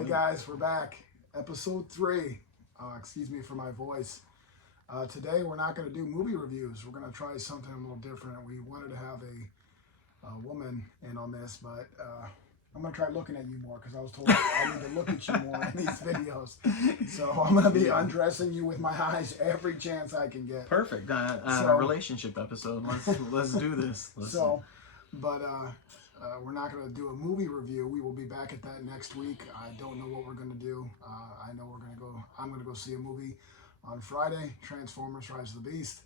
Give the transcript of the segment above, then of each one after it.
Hey guys, we're back. Episode 3. Excuse me for my voice. Today we're not going to do movie reviews. We're going to try something a little different. We wanted to have a woman in on this, but I'm going to try looking at you more because I was told I need to look at you more in these videos. So I'm going to be undressing you with my eyes every chance I can get. Perfect. So- Relationship episode. Let's do this. We're not going to do a movie review. We will be back at that next week. I don't know what we're going to do. I know I'm going to go see a movie on Friday, Transformers: Rise of the Beast.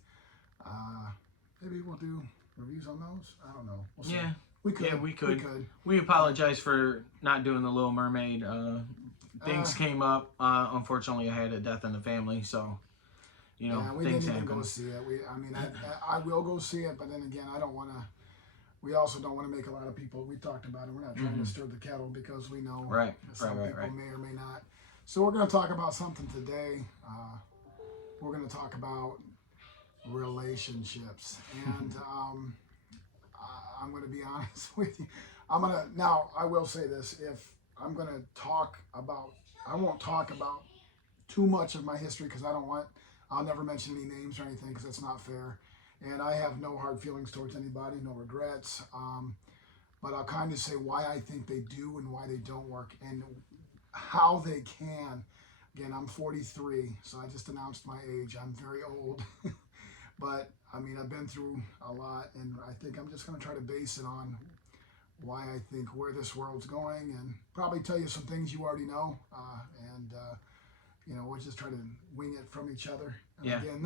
Maybe we'll do reviews on those. I don't know. We'll see. Yeah. We could. Yeah, we could. We apologize for not doing the Little Mermaid. Things came up. Unfortunately, I had a death in the family, so We things didn't even happen. go see it. I will go see it, but then again, I don't want to. We also don't want to make a lot of people. We talked about it. We're not trying to stir the kettle because we know some people may or may not. So we're going to talk about something today. We're going to talk about relationships, and I'm going to be honest with you. Now I will say this: if I'm going to talk about, I won't talk about too much of my history because I'll never mention any names or anything because it's not fair. And I have no hard feelings towards anybody, no regrets. But I'll kind of say why I think they do and why they don't work and how they can. Again, I'm 43, so I just announced my age. I'm very old. But, I've been through a lot, and I think I'm just going to try to base it on why I think where this world's going and probably tell you some things you already know. We'll just try to wing it from each other. And Yeah. Again,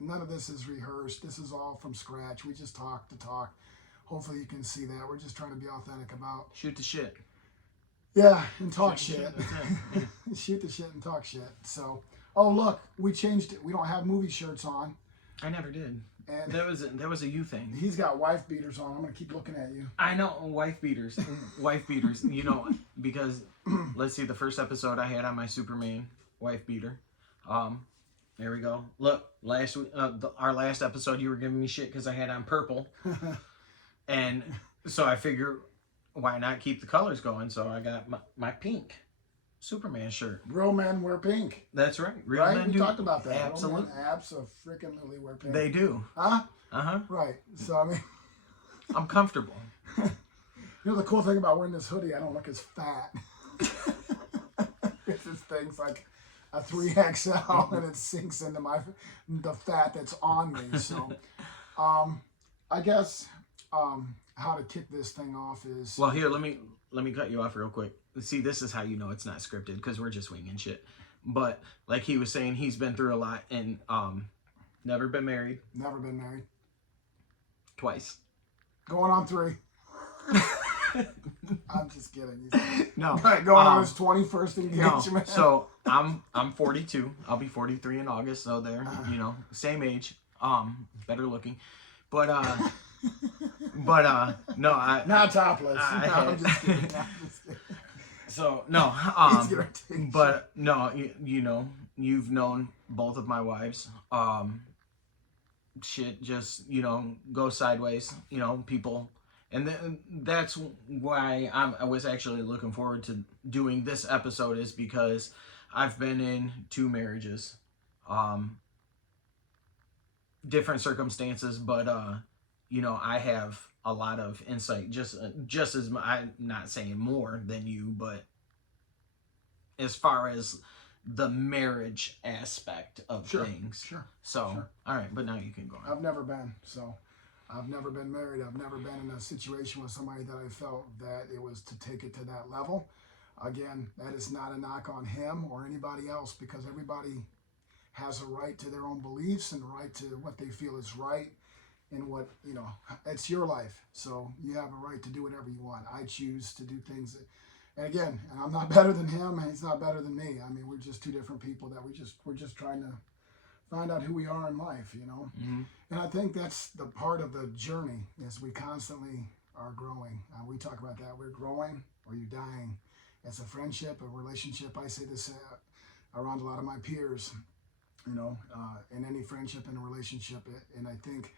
none of this is rehearsed. This is all from scratch. We just talk to talk. Hopefully you can see that. We're just trying to be authentic about. Shoot the shit. Yeah, and talk Shoot shit. the shit, that's Shoot the shit and talk shit. So, oh look, we changed it. We don't have movie shirts on. I never did. And That was a you thing. he's got wife beaters on. I'm gonna keep looking at you. I know, wife beaters. Because let's see, the first episode I had on my Superman wife beater. There we go. Look, our last episode, you were giving me shit because I had on purple, and so I figure, why not keep the colors going? So I got my pink Superman shirt. Real men wear pink. That's right. Real Right? men We do. talked about that. Absolutely. Real men abso-freaking-lily wear pink. They do. Huh? Uh-huh. Right. So I'm comfortable. the cool thing about wearing this hoodie, I don't look as fat. This thing's like a 3XL and it sinks into the fat that's on me. So, I guess how to kick this thing off is. Well, here, let me cut you off real quick. See, this is how you know it's not scripted because we're just winging shit. But like he was saying, he's been through a lot and never been married. Never been married. Twice. Going on 3. I'm just kidding. No. Right, going on his 21st engagement. No. So I'm 42. I'll be 43 in August. So they're same age. Better looking, but no, not topless. I'm just kidding. So no, but no, you've known both of my wives. Shit just go sideways. People. And that's why I was actually looking forward to doing this episode, is because I've been in 2 marriages, different circumstances, but I have a lot of insight. Just as I'm not saying more than you, but as far as the marriage aspect of things. Sure. So, sure. All right, but now you can go on. I've never been. So, I've never been married. I've never been in a situation with somebody that I felt that it was to take it to that level. Again, that is not a knock on him or anybody else, because everybody has a right to their own beliefs and a right to what they feel is right, and what, it's your life. So you have a right to do whatever you want. I choose to do things and again, and I'm not better than him and he's not better than me. We're just 2 different people that we're just trying to find out who we are in life, Mm-hmm. And I think that's the part of the journey, is we constantly are growing. We talk about that. We're growing or you're dying. It's a friendship, a relationship. I say this around a lot of my peers, in any friendship and a relationship. And I think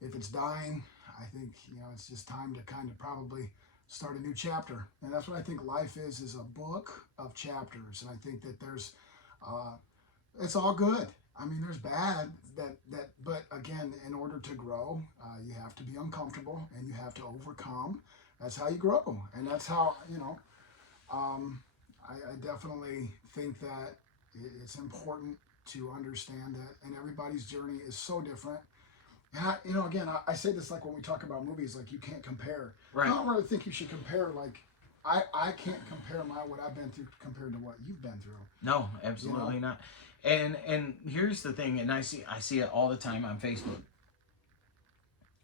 if it's dying, I think, it's just time to kind of probably start a new chapter. And that's what I think life is a book of chapters. And I think that there's, it's all good. I mean, there's bad but again, in order to grow, you have to be uncomfortable and you have to overcome. That's how you grow. And that's how, I definitely think that it's important to understand that, and everybody's journey is so different. And I say this like when we talk about movies, like you can't compare. Right. I don't really think you should compare. Like I can't compare what I've been through compared to what you've been through. No, absolutely not. And here's the thing, and I see it all the time on Facebook.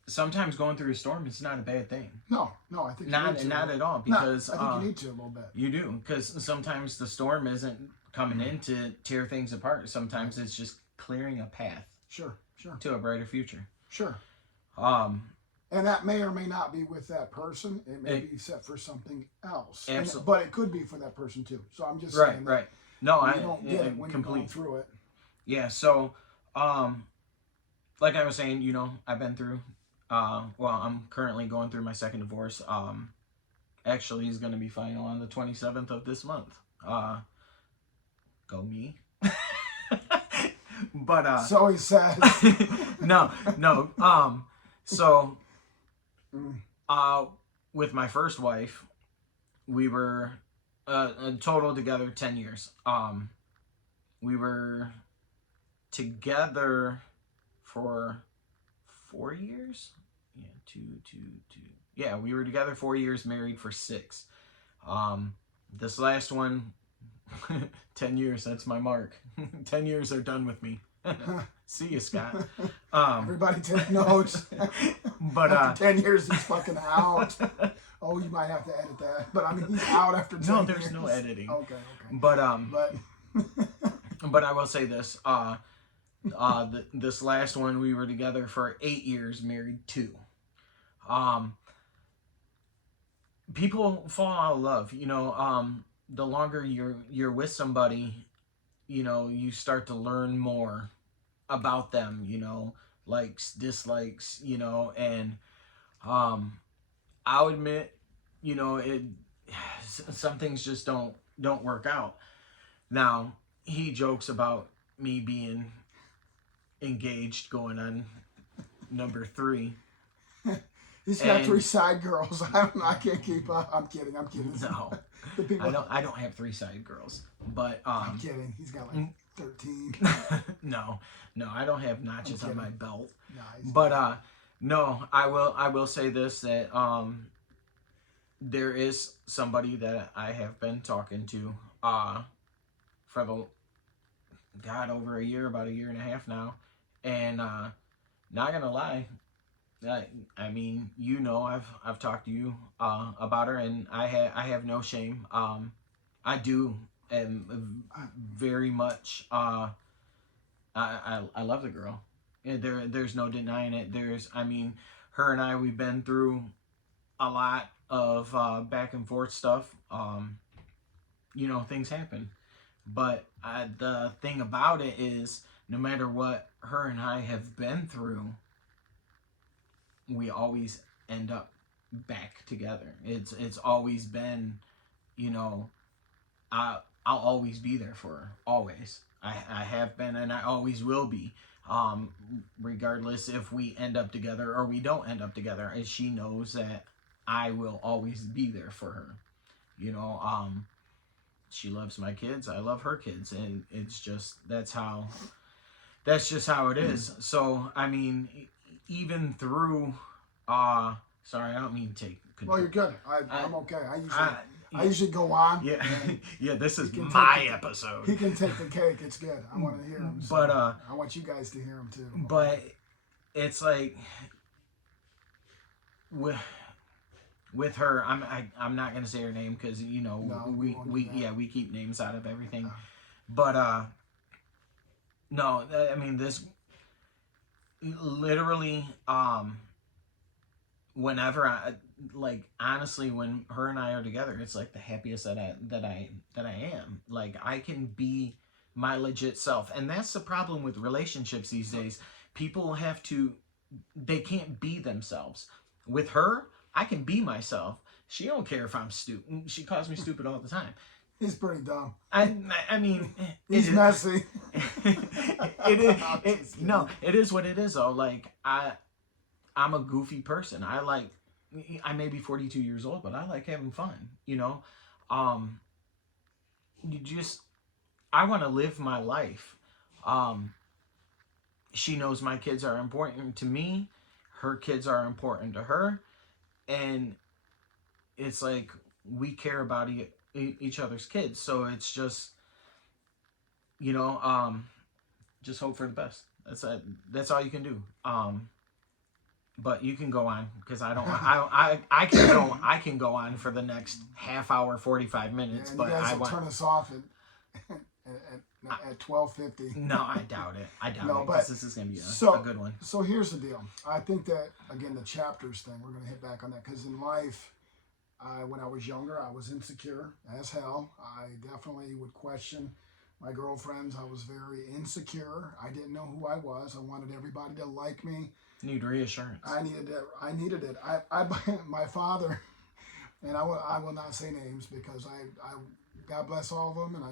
Sometimes going through a storm is not a bad thing. No, I think not at all, because I think you need to a little bit. You do, because sometimes the storm isn't coming in to tear things apart. Sometimes it's just clearing a path. Sure. To a brighter future. Sure. And that may or may not be with that person. It may be set for something else. Absolutely. But it could be for that person too. So I'm just saying. Right. No, you don't get it when you're going through it. Yeah. So, like I was saying, I've been through. I'm currently going through my second divorce. Actually, is going to be final on the 27th of this month. Go me. But so he says. No. So with my first wife, we were a total together 10 years. We were together for 4 years. Yeah, two. Yeah, we were together 4 years, married for 6. This last one, 10 years, that's my mark. 10 years are done with me. See you, Scott. Everybody take notes. But after 10 years, he's fucking out. Oh, you might have to edit that. But I mean, he's out after 10 years. No, there's no editing. Okay. But I will say this. This last one, we were together for 8 years, married 2. People fall out of love. The longer you're with somebody, you start to learn more about them, likes, dislikes, and I'll admit, some things just don't work out. Now, he jokes about me being engaged, going on number 3. He's got 3 side girls. I can't keep up. I'm kidding. No, I don't have 3 side girls, but I'm kidding. He's got like 13. No, I don't have notches on my belt. Nice. But no, I will say this, that there is somebody that I have been talking to for over a year, about a year and a half now, and not gonna lie, I mean, I've talked to you about her, and I have no shame. I do, and very much. I love the girl. There's no denying it. Her and I, we've been through a lot of back and forth stuff. Things happen, but the thing about it is, no matter what her and I have been through, we always end up back together. It's always been, I'll always be there for her, always. I have been, and I always will be, regardless if we end up together or we don't end up together. And she knows that I will always be there for her. She loves my kids, I love her kids, and it's just that's just how it is. So I mean, even through sorry, I don't mean to take control. Well, you're good. I'm okay. I usually go on. Yeah. Yeah, this is my episode. He can take the cake. It's good. I want to hear him. So but I want you guys to hear him too. But it's like with her, I'm not gonna say her name because we keep names out of everything. But no, I mean, this literally whenever honestly, when her and I are together, it's like the happiest that I am. Like, I can be my legit self, and that's the problem with relationships these days. People they can't be themselves. With her, I can be myself. She don't care if I'm stupid. She calls me stupid all the time. He's pretty dumb. I mean, He's messy. It is what it is though. Like I'm a goofy person. I may be 42 years old, but I like having fun, you know? I want to live my life. She knows my kids are important to me. Her kids are important to her. And it's like, we care about each other's kids. So it's just, just hope for the best. That's all you can do. But you can go on because I can go on for the next half hour, 45 minutes. Yeah, but you guys will turn us off at 12:50. No, I doubt it. No, because this is gonna be a good one. So here's the deal. I think that again, the chapters thing, we're gonna hit back on that because in life, when I was younger, I was insecure as hell. I definitely would question my girlfriends. I was very insecure. I didn't know who I was. I wanted everybody to like me. Need reassurance. I needed it. My father, and I will not say names because I God bless all of them, and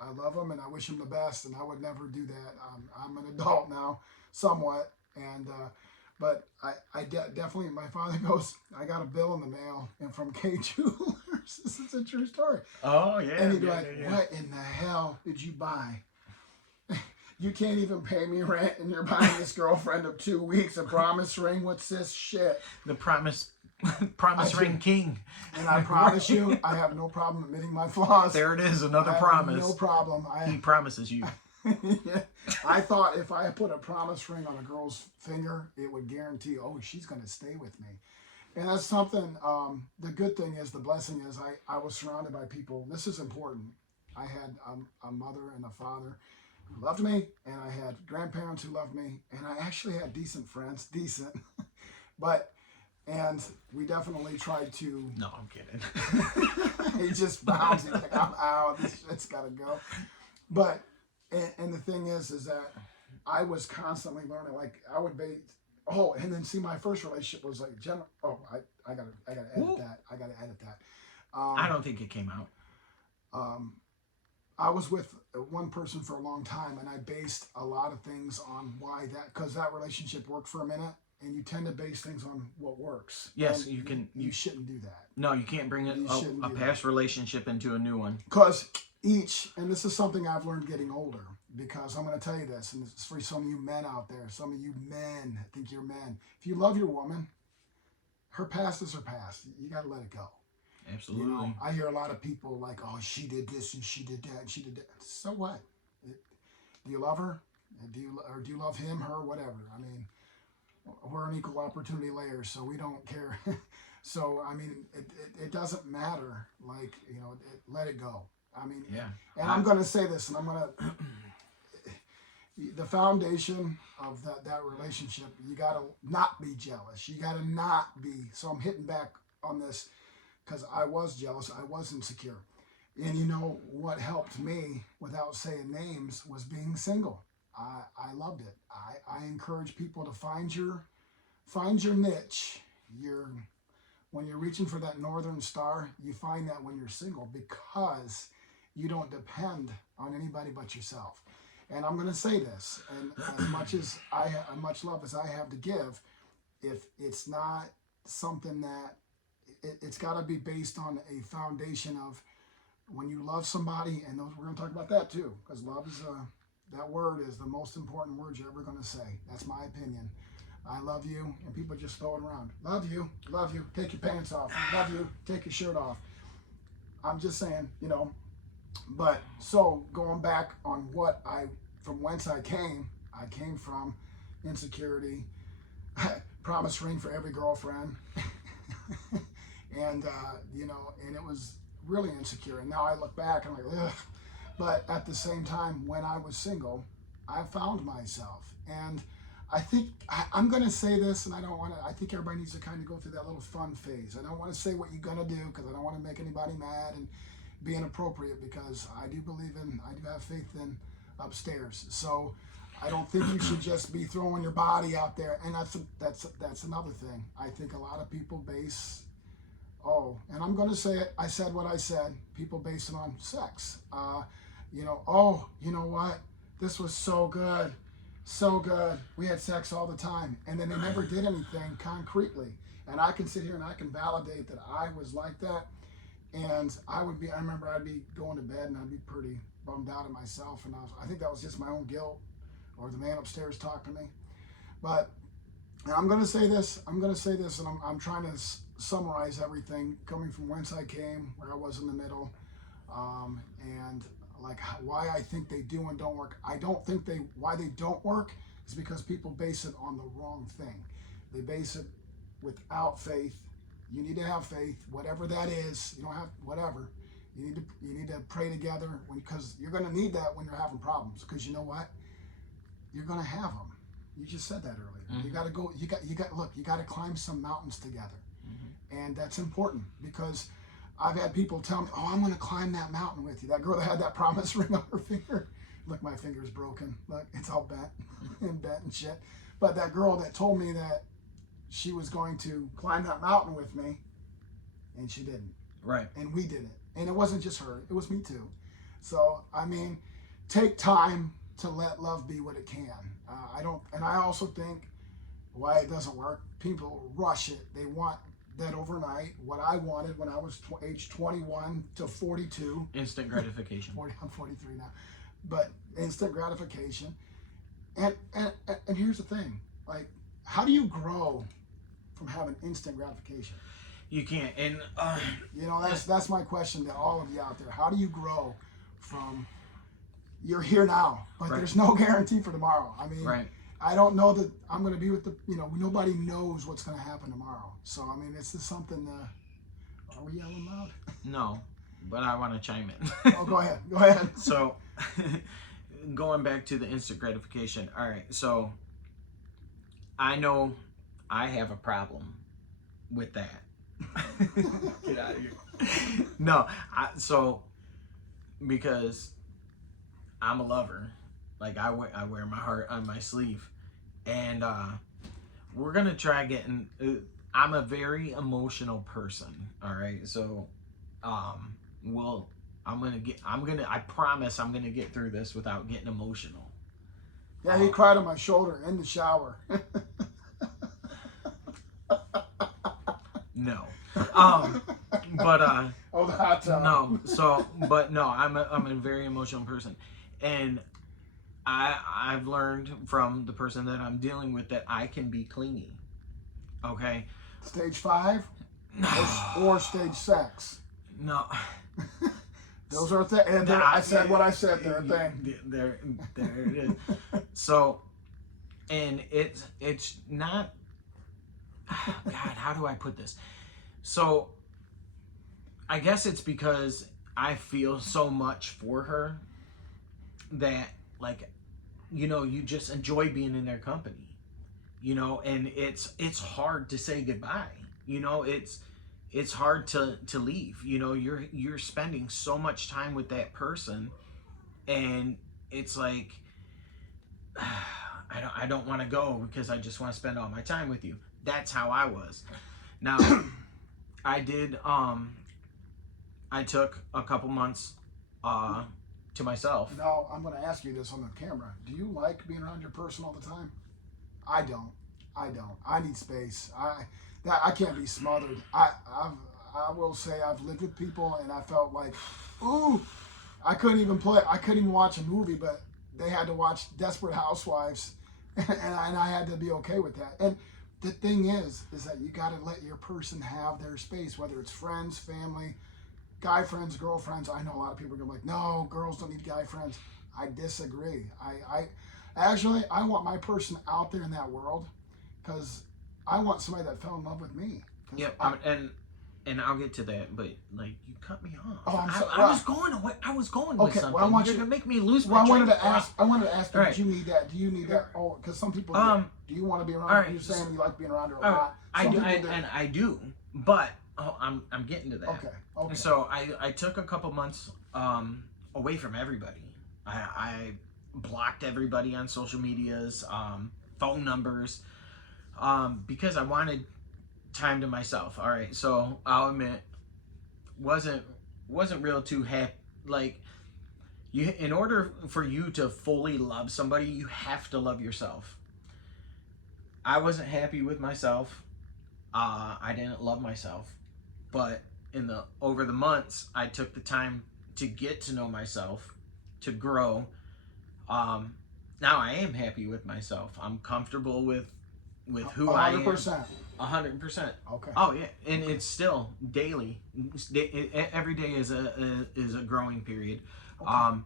I love them, and I wish them the best, and I would never do that. I'm an adult now, somewhat, and but I definitely, my father goes, I got a bill in the mail, and from K Jewelers. This is a true story. Oh yeah. And he'd be like, what in the hell did you buy? You can't even pay me rent, and you're buying this girlfriend of 2 weeks a promise ring. What's this shit? The promise ring king. And I promise you, I have no problem admitting my flaws. There it is, another promise. No problem. He promises you. Yeah. I thought if I put a promise ring on a girl's finger, it would guarantee, oh, she's going to stay with me. And that's something, the good thing is, the blessing is, I was surrounded by people. This is important. I had a mother and a father who loved me, and I had grandparents who loved me, and I actually had decent friends, and we definitely tried to. No, I'm kidding. He just bounds. He's like, I'm out. This shit's gotta go. But and the thing is that I was constantly learning. Like I would be. Oh, and then see, my first relationship was like I gotta edit that. I gotta edit that. I don't think it came out. I was with one person for a long time, and I based a lot of things on why because that relationship worked for a minute, and you tend to base things on what works. Yes, and you shouldn't do that. No, you can't bring a past relationship into a new one. Because and this is something I've learned getting older, because I'm going to tell you this, and it's for some of you men out there, some of you men, think you're men. If you love your woman, her past is her past. You got to let it go. Absolutely. You know, I hear a lot of people like, oh, she did this and she did that and she did that. So what? Do you love her? Do you love him, her, whatever? I mean, we're an equal opportunity layer, so we don't care. So, I mean, it doesn't matter. Like, let it go. I mean, yeah. And I'm going to say this, and I'm going to, the foundation of that relationship, you got to not be jealous. You got to not be. So I'm hitting back on this, because I was jealous, I was insecure. And you know what helped me, without saying names, was being single. I loved it. I encourage people to find your niche. When you're reaching for that northern star, you find that when you're single, because you don't depend on anybody but yourself. And I'm going to say this, and as much love as I have to give, if it's not something that it's got to be based on a foundation of when you love somebody, and we're going to talk about that too, because love is that word is the most important word you're ever going to say. That's my opinion. I love you, and people just throw it around. Love you, take your pants off. Love you, take your shirt off. I'm just saying, But so going back on from whence I came from insecurity, promise ring for every girlfriend. And and it was really insecure. And now I look back and I'm like, ugh. But at the same time, when I was single, I found myself. And I think I'm going to say this, and I think everybody needs to kind of go through that little fun phase. I don't want to say what you're going to do, because I don't want to make anybody mad and be inappropriate, because I do have faith in upstairs. So I don't think you should just be throwing your body out there. And that's another thing. I think a lot of people base oh, and I'm going to say it. I said what I said. People base it on sex. Oh, you know what? This was so good. So good. We had sex all the time. And then they never did anything concretely. And I can sit here and I can validate that I was like that. And I remember I'd be going to bed and I'd be pretty bummed out at myself. And I think that was just my own guilt or the man upstairs talking to me. But, and I'm going to say this, and I'm trying to summarize everything coming from whence I came, where I was in the middle, and like why I think they do and don't work. I don't think why they don't work is because people base it on the wrong thing. They base it without faith. You need to have faith, whatever that is. You don't have whatever. You need to pray together because you're going to need that when you're having problems. Because you know what? You're going to have them. You just said that earlier. Mm-hmm. You got to go. You got to climb some mountains together, and that's important because I've had people tell me, "Oh, I'm going to climb that mountain with you." That girl that had that promise ring on her finger. Look, my finger's broken. Look, it's all bent and shit. But that girl that told me that she was going to climb that mountain with me, and she didn't. Right. And we did it. And it wasn't just her. It was me too. So, I mean, take time to let love be what it can. I also think why it doesn't work, people rush it. They want that overnight. What I wanted when I was age 21 to 42. Instant gratification. I'm 43 now. But instant gratification. And here's the thing. Like, how do you grow from having instant gratification? You can't. And that's my question to all of you out there. How do you grow from you're here now, but right. There's no guarantee for tomorrow. I mean, right. I don't know that I'm going to be with nobody knows what's going to happen tomorrow. So, I mean, it's just something, are we yelling loud? No, but I want to chime in. Oh, go ahead. So, going back to the instant gratification. All right, so I know I have a problem with that. Get out of here. No, because I'm a lover. Like I wear my heart on my sleeve, and we're gonna try getting. I'm a very emotional person. All right, so I promise I'm gonna get through this without getting emotional. Yeah, he cried on my shoulder in the shower. No. But oh, the hot tub. No, I'm a very emotional person, and I've learned from the person that I'm dealing with that I can be clingy. Okay. Stage 5 or stage 6. No. Those are things. I said what I said. They're a thing. There it is. So, and it's not. God, how do I put this? So, I guess it's because I feel so much for her that, like, you just enjoy being in their company, and it's hard to say goodbye. It's hard to leave. You're spending so much time with that person, and it's like, I don't want to go because I just want to spend all my time with you. That's how I was. Now, I did, I took a couple months to myself. Now, I'm going to ask you this on the camera. Do you like being around your person all the time? I don't. I need space. I can't be smothered. I will say I've lived with people and I felt like, ooh, I couldn't even watch a movie, but they had to watch Desperate Housewives, and I had to be okay with that. And the thing is that you got to let your person have their space, whether it's friends, family, guy friends, girlfriends. I know a lot of people are going to be like, no, girls don't need guy friends. I disagree. I want my person out there in that world because I want somebody that fell in love with me. Yep, and I'll get to that, but like you cut me off. Oh, I'm sorry. I was going away. I was going with something. Well, You're gonna make me lose my. I wanted to ask. You, right. Do you need that? Do you need that? Oh, because some people. Do you want to be around? Right. You're saying you like being around her a lot. I do, and I do, but I'm getting to that. Okay. So I took a couple months away from everybody. I blocked everybody on social medias, phone numbers, because I wanted time to myself. All right, so I'll admit, wasn't real too happy. Like, you, in order for you to fully love somebody, you have to love yourself. I wasn't happy with myself. I didn't love myself, but over the months, I took the time to get to know myself, to grow. Now I am happy with myself. I'm comfortable with who I am. 100%. 100%. Okay. Oh yeah, and it's still daily. Every day is a growing period. Okay.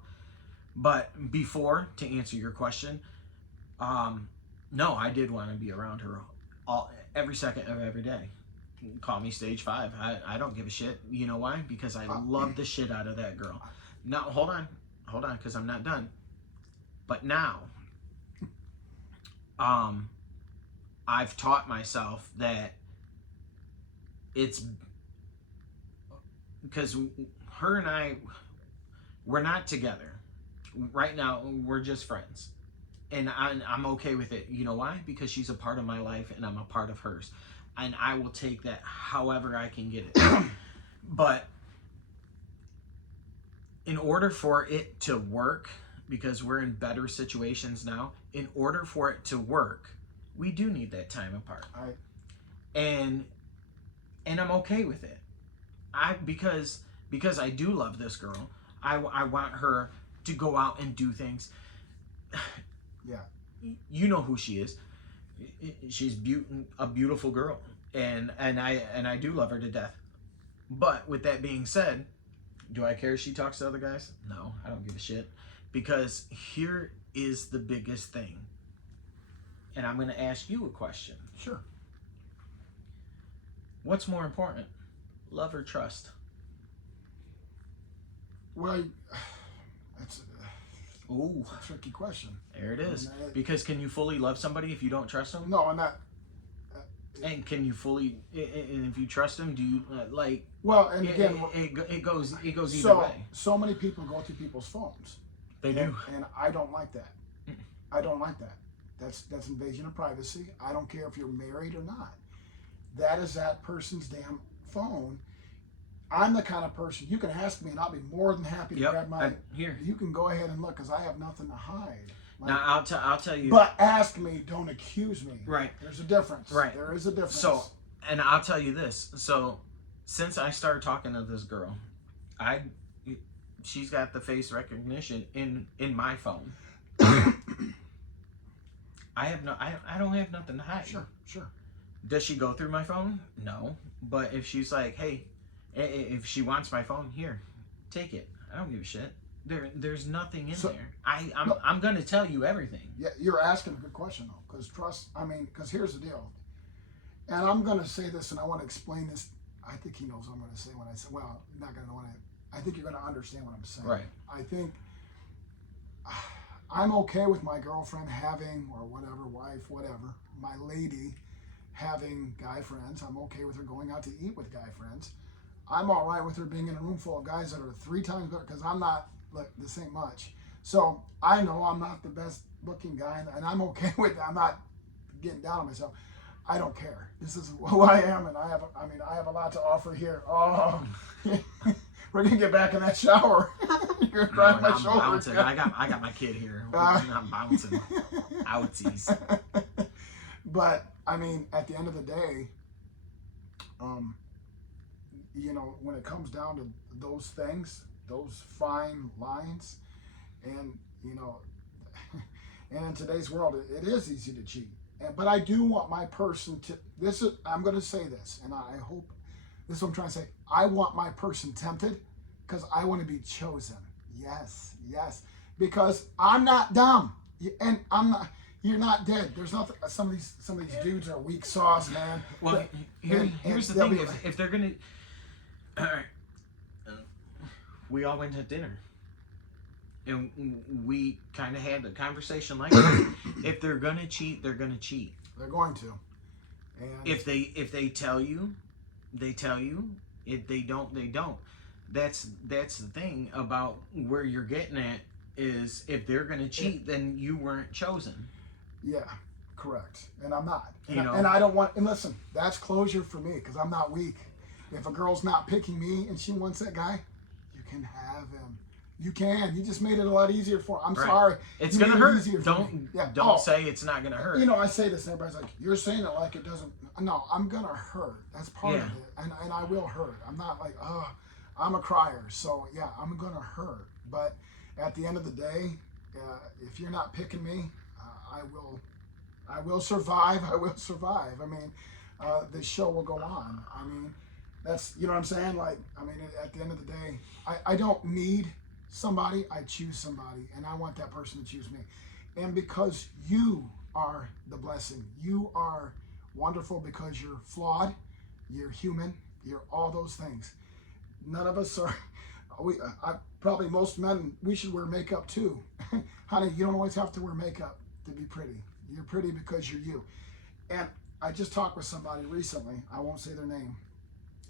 But before, to answer your question, no, I did want to be around her every second of every day. Call me stage 5. I don't give a shit. You know why? Because I love the shit out of that girl. Now, hold on, because I'm not done. But now, I've taught myself that it's because her and I, we're not together. Right now, we're just friends. And I'm okay with it. You know why? Because she's a part of my life and I'm a part of hers. And I will take that however I can get it. But in order for it to work, because we're in better situations now, in order for it to work, we do need that time apart. And I'm okay with it. Because I do love this girl. I want her to go out and do things. Yeah. You know who she is. She's a beautiful girl, and I do love her to death. But with that being said, do I care if she talks to other guys? No, I don't give a shit. Because here is the biggest thing. And I'm going to ask you a question. Sure. What's more important? Love or trust? Well, that's Ooh, a tricky question. there it is. Because can you fully love somebody if you don't trust them? No, and that. And can you fully, and if you trust them, do you like? Well, and again, it goes either so, way. So many people go through people's phones. They do, and I don't like that. I don't like that. That's invasion of privacy. I don't care if you're married or not. That is that person's damn phone. I'm the kind of person, you can ask me and I'll be more than happy to grab my. Here. You can go ahead and look because I have nothing to hide. Like, Now I'll tell you. But ask me, don't accuse me. Right. There's a difference. Right. There is a difference. So, and I'll tell you this. So, since I started talking to this girl, she's got the face recognition in my phone. I don't have nothing to hide. Sure. Does she go through my phone? No. But if she's like, hey, if she wants my phone, here, take it. I don't give a shit. There's nothing in there. I'm gonna tell you everything. Yeah, you're asking a good question though, because trust. I mean, because here's the deal, and I'm gonna say this, and I want to explain this. I think he knows what I'm gonna say when I say. Well, not gonna know what I think you're gonna understand what I'm saying. Right. I think I'm okay with my girlfriend having, or whatever, wife, whatever, my lady having guy friends. I'm okay with her going out to eat with guy friends. I'm all right with her being in a room full of guys that are 3 times better, because I'm not. Look, this ain't much. So I know I'm not the best looking guy, and I'm okay with that. I'm not getting down on myself. I don't care. This is who I am, and I have a lot to offer here. Oh, we're gonna get back in that shower. You're gonna cry my shoulder. Bouncing. I got my kid here. I'm bouncing. Outsies. But I mean, at the end of the day, you know, when it comes down to those things, those fine lines, and you know, and in today's world, it is easy to cheat. But I do want my person to. I'm going to say this, and I hope this is what I'm trying to say. I want my person tempted, because I want to be chosen. Yes, because I'm not dumb, and I'm not. You're not dead. There's nothing. Some of these dudes are weak sauce, man. Well, here's the thing. If they're gonna, all right. We all went to dinner, and we kind of had a conversation like that. If they're gonna cheat, they're gonna cheat. They're going to. And if they tell you, they tell you. If they don't, they don't. That's the thing about where you're getting at is if they're gonna cheat, then you weren't chosen. Yeah, Correct. And I'm not. You know? And I don't want, and listen, that's closure for me because I'm not weak. If a girl's not picking me and she wants that guy, you can have him. You can. You just made it a lot easier for. I'm Right. sorry. It's You gonna made it hurt. easier for me. Don't say it's not gonna hurt. You know, I say this and everybody's like, you're saying it like it doesn't. No, I'm gonna hurt. That's part of Yeah. it, and I will hurt. I'm not like, oh, I'm a crier, so yeah, I'm gonna hurt. But at the end of the day, if you're not picking me, I will survive. I will survive. I mean, the show will go on. I mean, that's, you know what I'm saying? Like, I mean, at the end of the day, I don't need somebody. I choose somebody, and I want that person to choose me. And because you are the blessing, you are wonderful because you're flawed, you're human, you're all those things. None of us are. Probably most men, we should wear makeup too. Honey, you don't always have to wear makeup to be pretty. You're pretty because you're you. And I just talked with somebody recently. I won't say their name,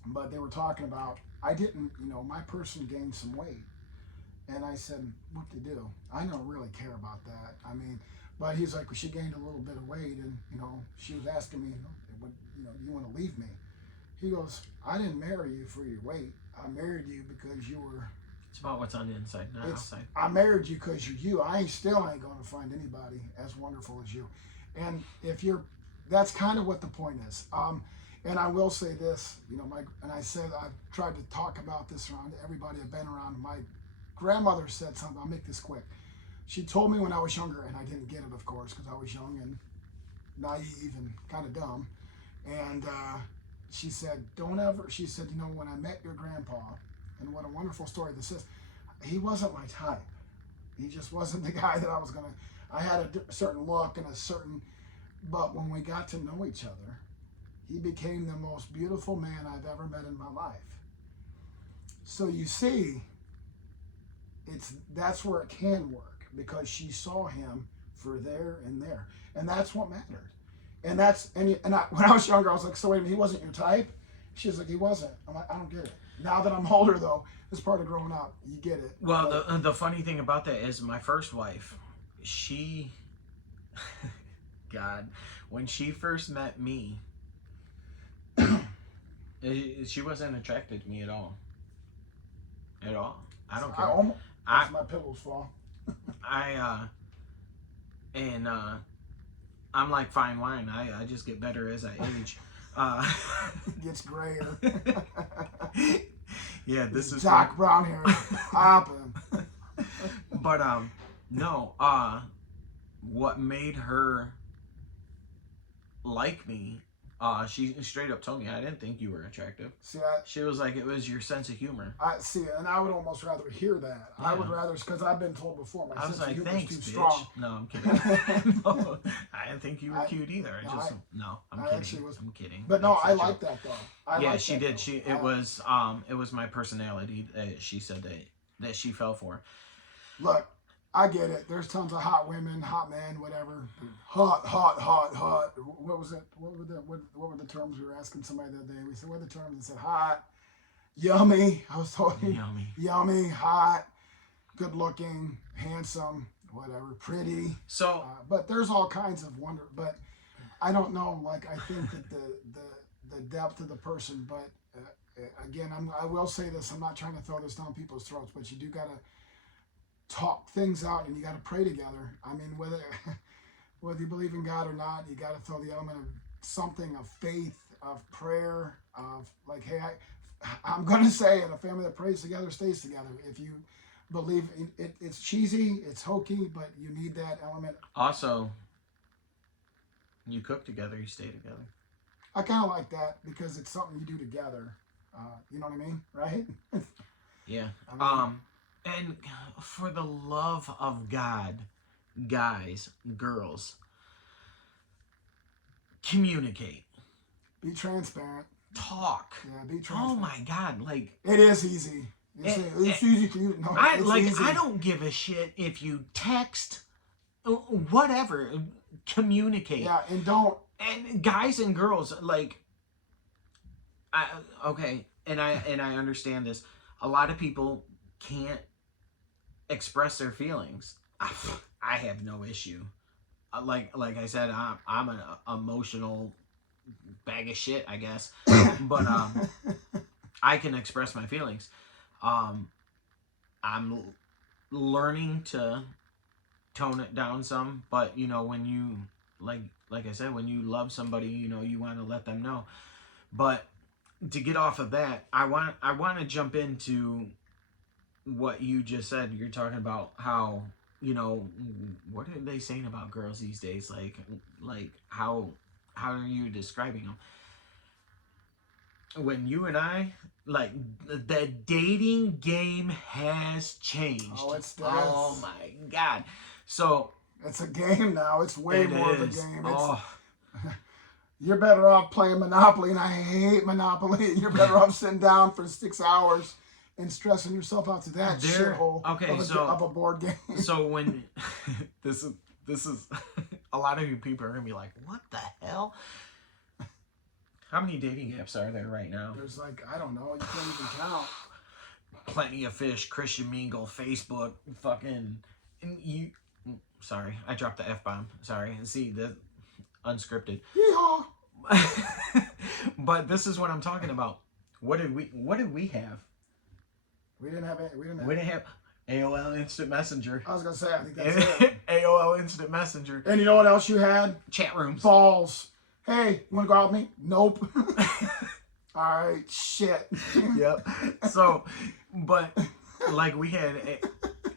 but they were talking about, I didn't, my person gained some weight. And I said, what'd they do? I don't really care about that. I mean, but he's like, well, she gained a little bit of weight, and she was asking me, you want to leave me? He goes, I didn't marry you for your weight. I married you because you were. It's about what's on the inside, not outside. I married you because you're you. I still ain't going to find anybody as wonderful as you. And that's kind of what the point is. And I will say this, and I said I've tried to talk about this around everybody I've been around. My grandmother said something. I'll make this quick. She told me when I was younger, and I didn't get it, of course, because I was young and naive and kind of dumb. And she said, she said, when I met your grandpa, and what a wonderful story this is, he wasn't my type. He just wasn't the guy that I had a certain look and but when we got to know each other, he became the most beautiful man I've ever met in my life. So you see, that's where it can work, because she saw him for there and there, and that's what mattered. And when I was younger, I was like, so wait a minute, he wasn't your type? She's like, he wasn't. I'm like, I don't get it. Now that I'm older, though, this part of growing up, you get it. Well, the funny thing about that is my first wife, she, God, when she first met me, she wasn't attracted to me at all. At all. I don't care. My pillows fall. I'm like fine wine. I just get better as I age. Gets grayer. Yeah, this is Doc Brown hair popping. But no. What made her like me? She straight up told me, I didn't think you were attractive. See, she was like, it was your sense of humor. I see, and I would almost rather hear that. Yeah. I would rather, because I've been told before, my sense of humor is too bitch. strong. No, I'm kidding. No, I didn't think you were cute either. I'm kidding. I'm kidding. But no, I like that though. Yeah, she did. It was my personality that she said that she fell for. Look, I get it. There's tons of hot women, hot men, whatever. Hot. What was it? What were the terms we were asking somebody the other day? We said, what are the terms? And said hot, yummy. I was talking yummy, hot, good looking, handsome, whatever, pretty. So, but there's all kinds of wonder. But I don't know. Like, I think that the depth of the person. But again, I will say this. I'm not trying to throw this down people's throats, but you do gotta talk things out, and you got to pray together. I mean, whether you believe in God or not, you got to throw the element of something of faith, of prayer, of like, hey, I'm going to say it, a family that prays together stays together. If you believe it's cheesy, it's hokey, but you need that element. Also, you cook together, you stay together. I kind of like that because it's something you do together. You know what I mean, right? Yeah. And for the love of God, guys, girls, communicate. Be transparent. Talk. Yeah, be transparent. Oh my God, like it is easy. It's easy for you. No, easy. I don't give a shit if you text, whatever. Communicate. Yeah, and don't. And guys and girls, like, okay, and I understand this. A lot of people can't express their feelings. I have no issue like I said, I'm an emotional bag of shit, I guess. But I can express my feelings. Um, I'm learning to tone it down some, but you know, when you like I said, when you love somebody, you know, you want to let them know. But to get off of that, I want to jump into what you just said. You're talking about how, you know, what are they saying about girls these days? Like how are you describing them? When you and I, like, the dating game has changed. Oh, it's Oh my god. So it's a game now. It's way it more of a is. game. Oh, You're better off playing Monopoly, and I hate Monopoly. You're better off sitting down for 6 hours and stressing yourself out to that there. shithole Okay, of a board game. so when this is a lot of you people are gonna be like, what the hell? How many dating apps are there right now? There's like, I don't know, you can't even count. Plenty of Fish, Christian Mingle, Facebook, fucking, and you. Sorry, I dropped the F bomb. Sorry. See the unscripted. Yeehaw! But this is what I'm talking about. What did we have? We didn't have it. We didn't have AOL Instant Messenger. I was gonna say, I think that's it. AOL Instant Messenger. And you know what else you had? Chat rooms. Balls. Hey, you wanna go out with me? Nope. All right, shit. Yep. So, but like we had,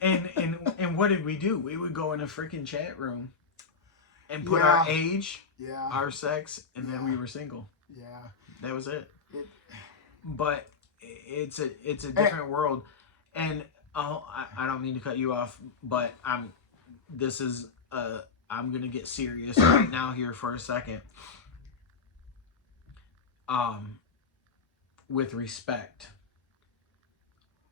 and what did we do? We would go in a freaking chat room and put our age, our sex, and then we were single. Yeah. That was it. But it's a different world, and I don't mean to cut you off, but I'm gonna get serious right now here for a second. With respect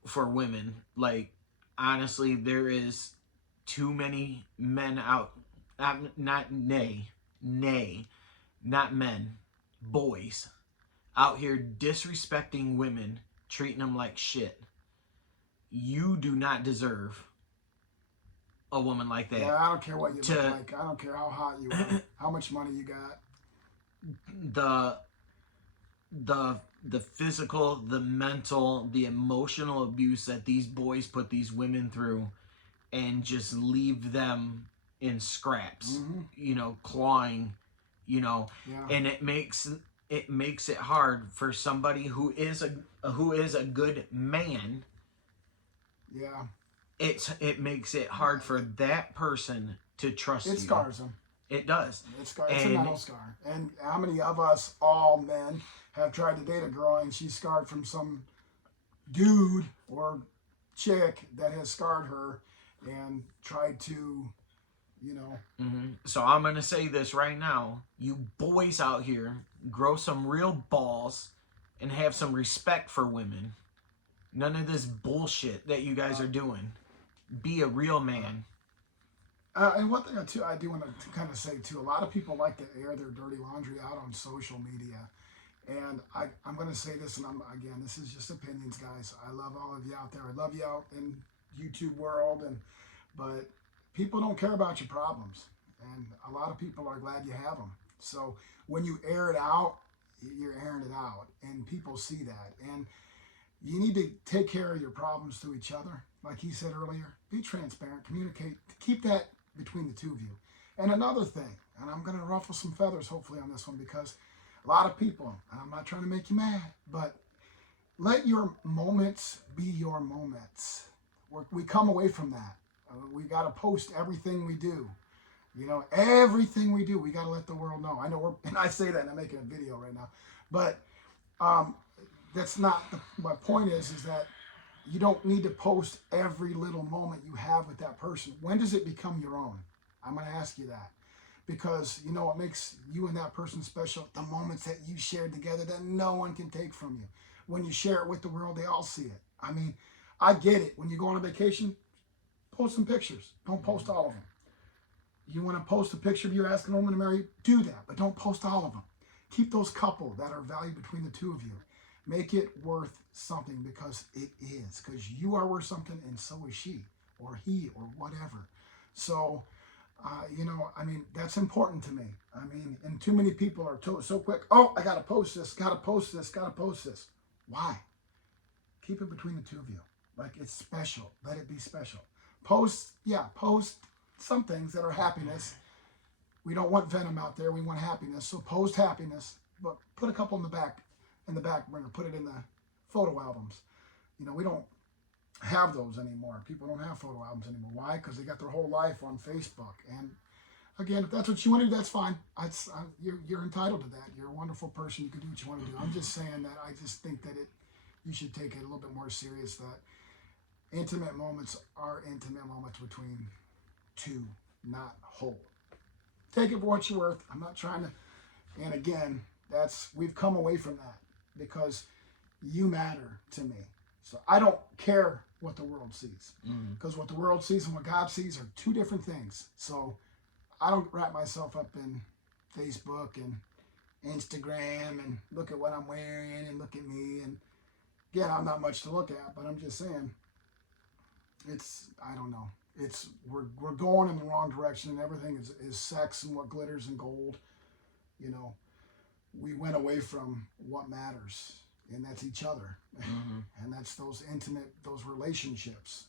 for women, like, honestly, there is too many men out, not men, boys out here disrespecting women, treating them like shit. You do not deserve a woman like that. Yeah, I don't care what you look like. I don't care how hot you are, how much money you got. The physical, the mental, the emotional abuse that these boys put these women through, and just leave them in scraps, you know, clawing, you know, and it makes it hard for somebody who is a good man. Yeah. It makes it hard for that person to trust you. It scars them. It does. It's a mental scar. And how many of us, all men, have tried to date a girl and she's scarred from some dude or chick that has scarred her and tried to, you know. So I'm going to say this right now. You boys out here, grow some real balls and have some respect for women. None of this bullshit that you guys are doing. Be a real man. And one thing too, I do want to kind of say too, a lot of people like to air their dirty laundry out on social media. And I'm going to say this, and again, this is just opinions, guys. I love all of you out there. I love you out in YouTube world, but people don't care about your problems. And a lot of people are glad you have them. So when you air it out, you're airing it out. And people see that. And you need to take care of your problems to each other. Like he said earlier, be transparent, communicate, keep that between the two of you. And another thing, and I'm going to ruffle some feathers hopefully on this one, because a lot of people, and I'm not trying to make you mad, but let your moments be your moments. We come away from that. We got to post everything we do. You know, everything we do, we got to let the world know. I know and I say that and I'm making a video right now, but that's not, my point is that you don't need to post every little moment you have with that person. When does it become your own? I'm going to ask you that. Because, you know, what makes you and that person special? The moments that you shared together that no one can take from you. When you share it with the world, they all see it. I mean, I get it. When you go on a vacation, post some pictures. Don't post all of them. You want to post a picture of you asking a woman to marry you? Do that, but don't post all of them. Keep those couple that are valued between the two of you. Make it worth something, because it is. Because you are worth something, and so is she or he or whatever. So You know, I mean, that's important to me. I mean, and too many people are so quick. Oh, I gotta post this. Gotta post this. Gotta post this. Why? Keep it between the two of you. Like it's special. Let it be special. Post, yeah, post some things that are happiness. We don't want venom out there. We want happiness. So post happiness, but put a couple in the back burner. Put it in the photo albums. You know, we don't have those anymore. People don't have photo albums anymore. Why? Because they got their whole life on Facebook. And again, if that's what you want to do, that's fine. You're entitled to that. You're a wonderful person. You can do what you want to do. I'm just saying that I just think that you should take it a little bit more serious. That intimate moments are intimate moments between two, not whole. Take it for what you're worth. I'm not trying to. And again, we've come away from that because you matter to me. So I don't care what the world sees, because what the world sees and what God sees are two different things. So I don't wrap myself up in Facebook and Instagram and look at what I'm wearing and look at me. And again, I'm not much to look at, but I'm just saying, I don't know. We're going in the wrong direction, and everything is sex and what glitters and gold. You know, we went away from what matters, and that's each other. And that's those relationships.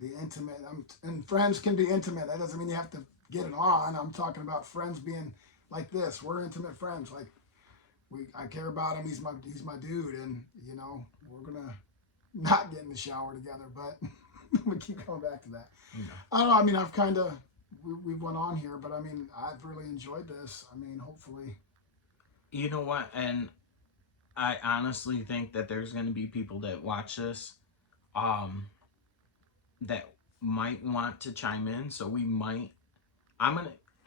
The intimate, and friends can be intimate. That doesn't mean you have to get it on. I'm talking about friends being like this. We're intimate friends. Like I care about him. He's my dude, and you know we're gonna not get in the shower together, but we keep going back to that. I don't know. I mean, I've kind of we've went on here, but I mean, I've really enjoyed this. I mean, hopefully. You know what? And I honestly think that there's going to be people that watch this, that might want to chime in. So we might.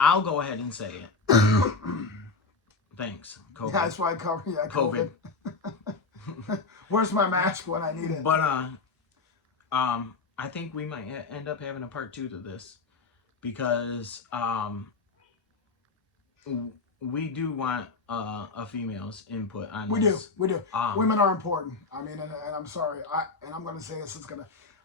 I'll go ahead and say it. Thanks, COVID. Yeah, that's why I covered. Yeah, COVID. Where's my mask when I need it? But I think we might end up having a part 2 to this, because we do want a female's input on this. We do. Women are important. I mean, and I'm sorry. I'm going to say this.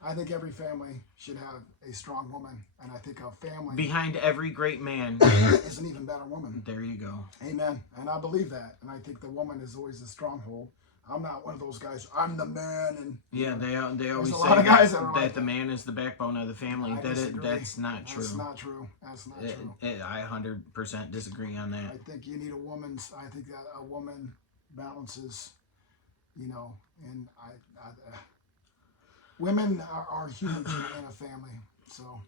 I think every family should have a strong woman, and I think a family behind every great man is an even better woman. There you go. Amen. And I believe that, and I think the woman is always a stronghold. I'm not one of those guys. I'm the man, and yeah, they always say that the man is the backbone of the family. That's not true. That's not true. That's not true. I 100% disagree on that. I think you need I think that a woman balances, you know, and women are humans in a family. So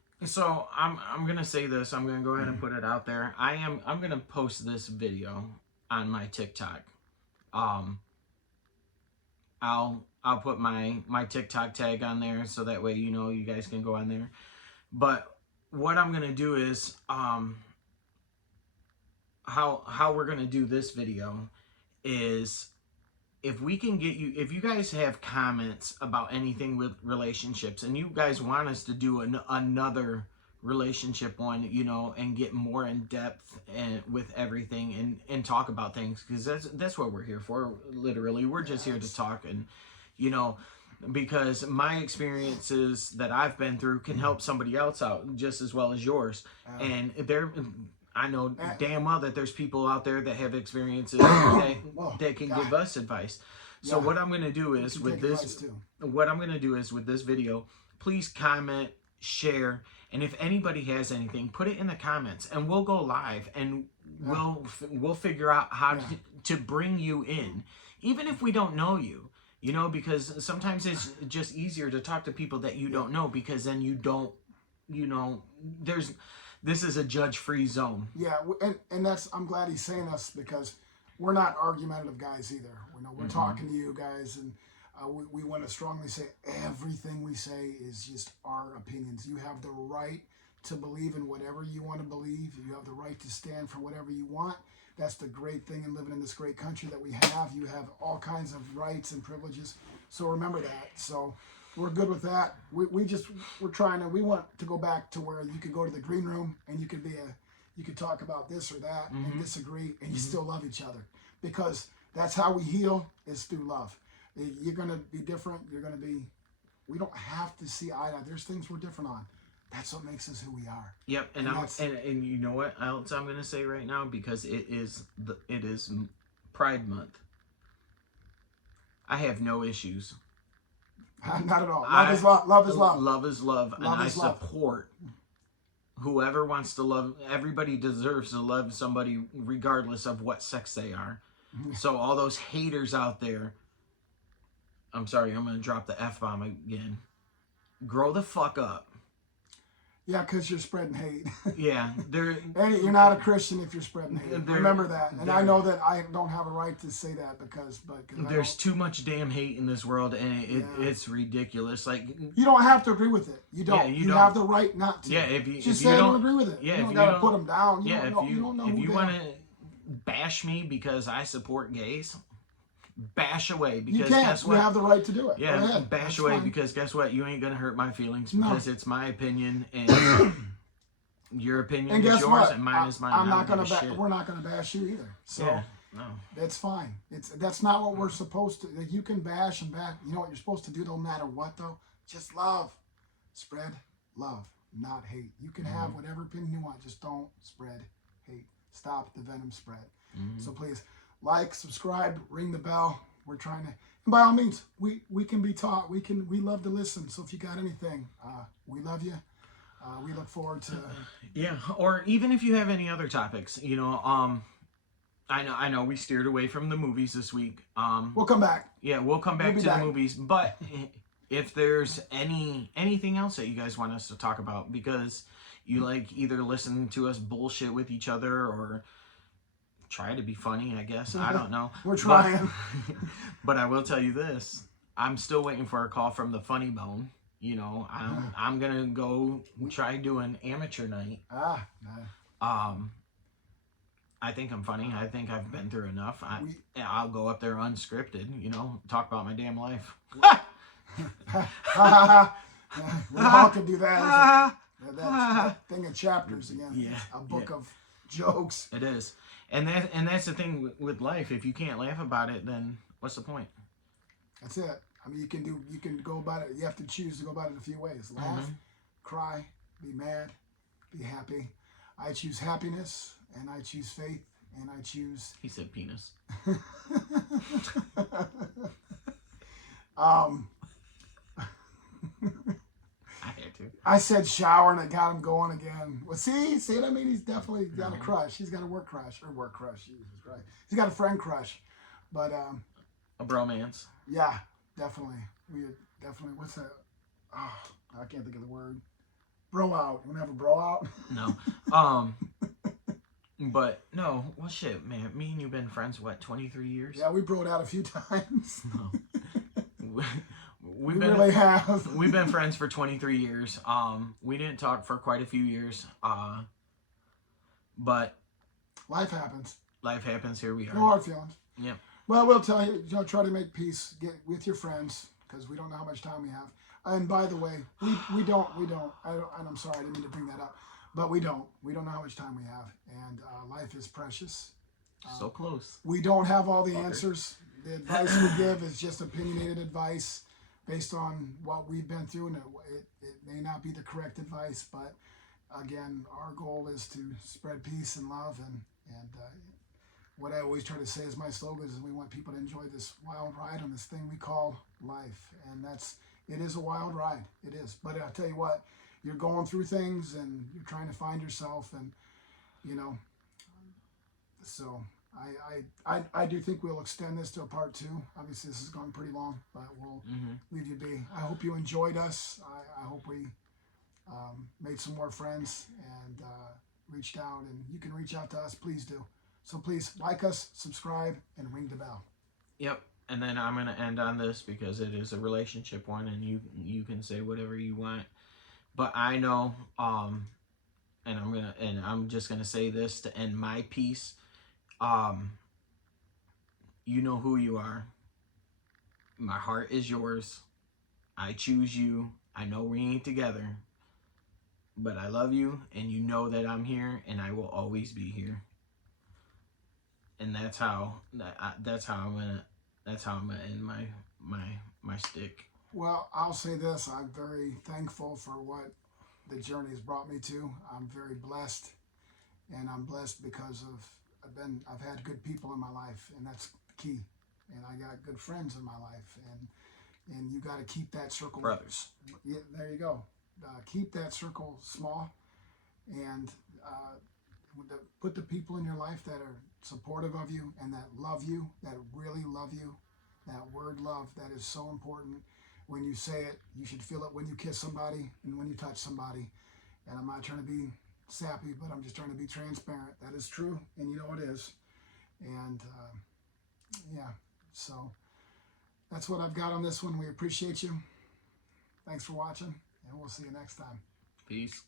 I'm gonna say this. I'm gonna go ahead and put it out there. I'm gonna post this video on my TikTok. I'll put my TikTok tag on there, so that way you know you guys can go on there. But what I'm gonna do is how we're gonna do this video is, if you guys have comments about anything with relationships, and you guys want us to do another relationship one, you know, and get more in depth and with everything and talk about things, because that's what we're here for. Literally, we're just here to talk, and you know, because my experiences that I've been through can help somebody else out just as well as yours. And I know damn well that there's people out there that have experiences that can give us advice. So what I'm going to do is with this video, please comment, share, and if anybody has anything, put it in the comments, and we'll go live, and we'll figure out how to bring you in, even if we don't know you. You know, because sometimes it's just easier to talk to people that you don't know, because then you don't, you know, this is a judge-free zone. Yeah, and I'm glad he's saying this, because we're not argumentative guys either. You know, we're talking to you guys, and we want to strongly say everything we say is just our opinions. You have the right to believe in whatever you want to believe. You have the right to stand for whatever you want. That's the great thing in living in this great country that we have. You have all kinds of rights and privileges. So remember that. So we're good with that. We want to go back to where you could go to the green room and you could talk about this or that and disagree, and you still love each other, because that's how we heal, is through love. You're going to be different. We don't have to see eye to eye. There's things we're different on. That's what makes us who we are. Yep, and And I'm that's- and you know what else I'm gonna say right now, because it is Pride Month. I have no issues. Not at all. Love is love. Love is love. Love is love, and Love I is love. support whoever wants to love. Everybody deserves to love somebody regardless of what sex they are. So all those haters out there, I'm sorry, I'm gonna drop the F-bomb again. Grow the fuck up. Yeah, because you're spreading hate. Yeah, they're And you're not a Christian if you're spreading hate. They're- Remember that. And I they're- know that I don't have a right to say that because I there's too much damn hate in this world, and Yeah. it's ridiculous. Like, you don't have to agree with it. You don't. Yeah, you don't. have the right not to. yeah, if you Just if say you I don't don't agree with it. yeah, you if don't you gotta don't- put them down. You yeah, don't know, if you don't know if who you they want are. to bash me because I support gays, bash away, You because can't. guess You what? have the right to do it. Go Yeah, ahead. bash That's away, fine. because guess what? You ain't gonna hurt my feelings, No. because it's my opinion, and your opinion And is guess yours, what? and mine is mine. I'm I not don't gonna. give a shit. We're not gonna bash you either. So Yeah, no. that's fine. That's not what we're supposed to. You can bash and bash. You know what you're supposed to do? No matter what, though, just love, spread love, not hate. You can have whatever opinion you want. Just don't spread hate. Stop the venom spread. So please like, subscribe, ring the bell. We're trying to. And by all means, we can be taught. We love to listen. So if you got anything, we love you. We look forward to. Yeah, or even if you have any other topics, I know we steered away from the movies this week. We'll come back. Yeah, we'll come back We'll be to back. the movies, but if there's anything else that you guys want us to talk about, because you like either listen to us bullshit with each other or try to be funny, I guess. I don't know. We're trying. But I will tell you this. I'm still waiting for a call from the Funny Bone. I'm gonna go try doing amateur night. I think I'm funny. I think I've been through enough. I'll go up there unscripted, talk about my damn life. We all can do that. That's that thing of chapters again. Yeah, A book of jokes. It is. And that's the thing with life. If you can't laugh about it, then what's the point? That's it. I mean, you can go about it. You have to choose to go about it a few ways. Laugh, cry, be mad, be happy. I choose happiness, and I choose faith, and I choose. He said penis. I had to. I said shower, and it got him going again. Well, see what I mean? He's definitely got a crush. He's got a work crush. Jesus Christ. He's got a friend crush. But, A bromance. yeah, definitely. What's that? Oh, I can't think of the word. Bro out. You want to have a bro out? No. But no, well shit, man. Me and you've been friends, what, 23 years? Yeah, we broed out a few times. We We really have. We've been friends for 23 years. We didn't talk for quite a few years. But Life happens. life happens. Here we are. No hard feelings. Yep. Well, we'll tell you, try to make peace get with your friends because we don't know how much time we have. And by the way, we don't. And I'm sorry, I didn't mean to bring that up, but we don't. We don't know how much time we have, and life is precious. So close. We don't have all the answers. The advice we give is just opinionated advice based on what we've been through, and it may not be the correct advice, but again, our goal is to spread peace and love, and what I always try to say is my slogan is we want people to enjoy this wild ride on this thing we call life, and it is a wild ride. It is, but I'll tell you what, you're going through things and you're trying to find yourself, and so I do think we'll extend this to a part 2. Obviously, this has gone pretty long, but we'll leave you be. I hope you enjoyed us. I hope we made some more friends and reached out, and you can reach out to us. Please do. So please like us, subscribe, and ring the bell. Yep. And then I'm gonna end on this because it is a relationship one, and you can say whatever you want. But I know, and I'm just gonna say this to end my piece. You know who you are. My heart is yours. I choose you. I know we ain't together, but I love you, and you know that I'm here, and I will always be here. And that's how I'm gonna end my stick. Well, I'll say this: I'm very thankful for what the journey has brought me to. I'm very blessed, and I'm blessed because of I've had good people in my life, and that's key. And I got good friends in my life, and you got to keep that circle. Brothers. Yeah, there you go. Keep that circle small, and put the people in your life that are supportive of you and that love you, that really love you. That word love, that is so important. When you say it, you should feel it when you kiss somebody and when you touch somebody. And I'm not trying to be sappy, but I'm just trying to be transparent. That is true, and you know it is. And yeah, so that's what I've got on this one. We appreciate you. Thanks for watching, and we'll see you next time. Peace.